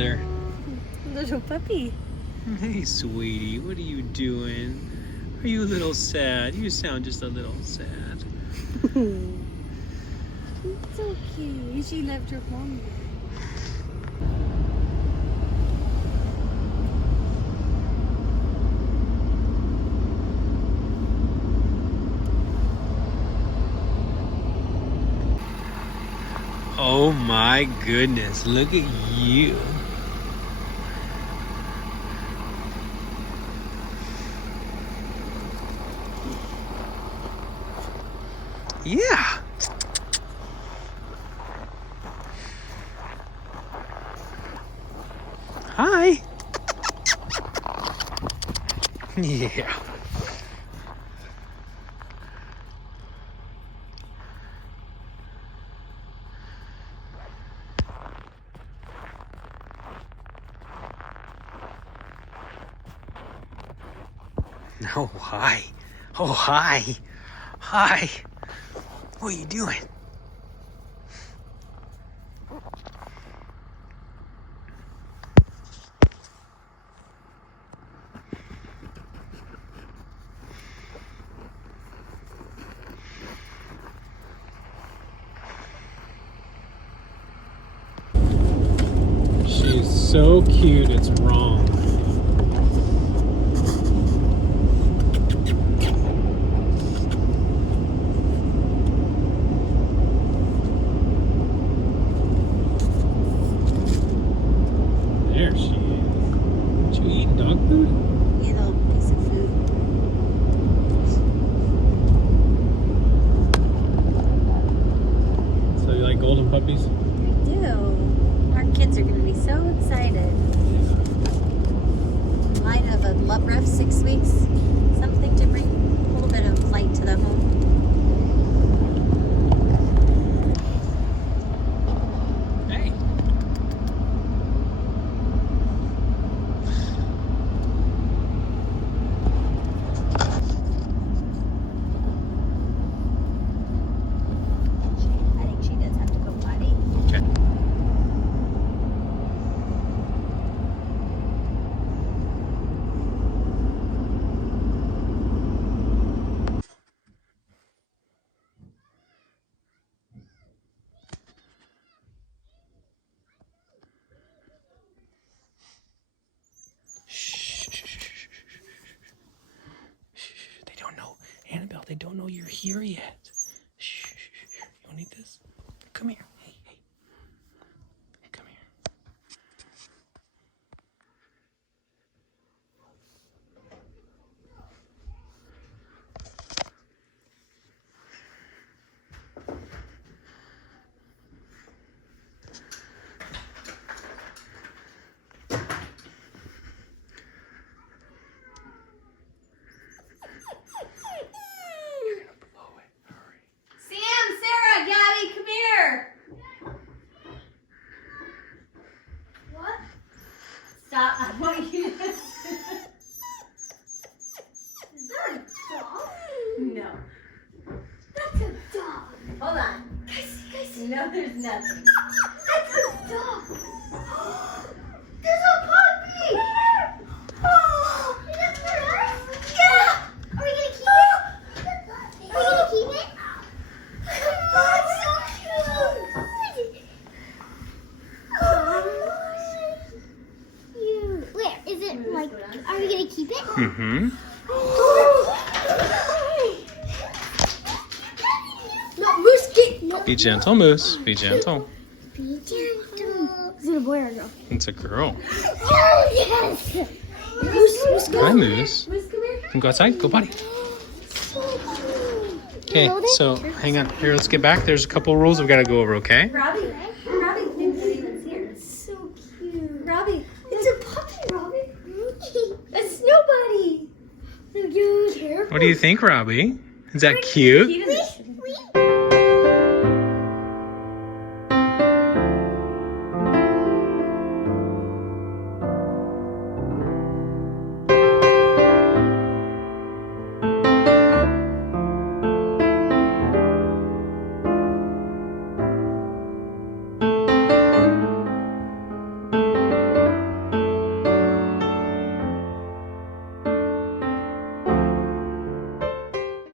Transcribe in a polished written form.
there? Little puppy. Hey, sweetie, what are you doing? Are you a little sad? You sound just a little sad. It's so cute. She left her mom. Oh my goodness, look at you. Yeah. Hi. Yeah. Oh, hi. Oh, hi. Hi. What are you doing? She's so cute, it's wrong. There she is. Aren't you eating dog food? You know, piece of food. So you like golden puppies? I do. Our kids are going to be so excited. In light of a rough 6 weeks, something to bring a little bit of light to the home. Hey. I think she does have to go potty. Okay. They don't know, Annabelle, they don't know you're here yet. Shh. You don't need this? Come here. Hey. Hey, come here. Blow it. Hurry. Sam, Sarah, Gabby, come here. What? Stop. I want you to. Is that a dog? No. That's a dog. Hold on. Guys. No, there's nothing. That's a dog. There's a puppy. Oh, is that for us? Yeah. Are we gonna keep it? Are we gonna keep it? Oh, it's so cute. Where is it? Like, are we gonna keep it? Mm-hmm. No, Moose, get. No. Be gentle, Moose. Be gentle. Be gentle. Is it a boy or a girl? It's a girl. Oh, yes. Moose, go. Hi, Moose. Moose, come here. You can go outside. Go potty. So cute. Okay, so hang on. Here, let's get back. There's a couple rules we've got to go over, okay? Robbie thinks Steven's here. It's so cute. Robbie, it's a puppy, Robbie. It's nobody. You're careful. What do you think, Robbie? Is that cute? We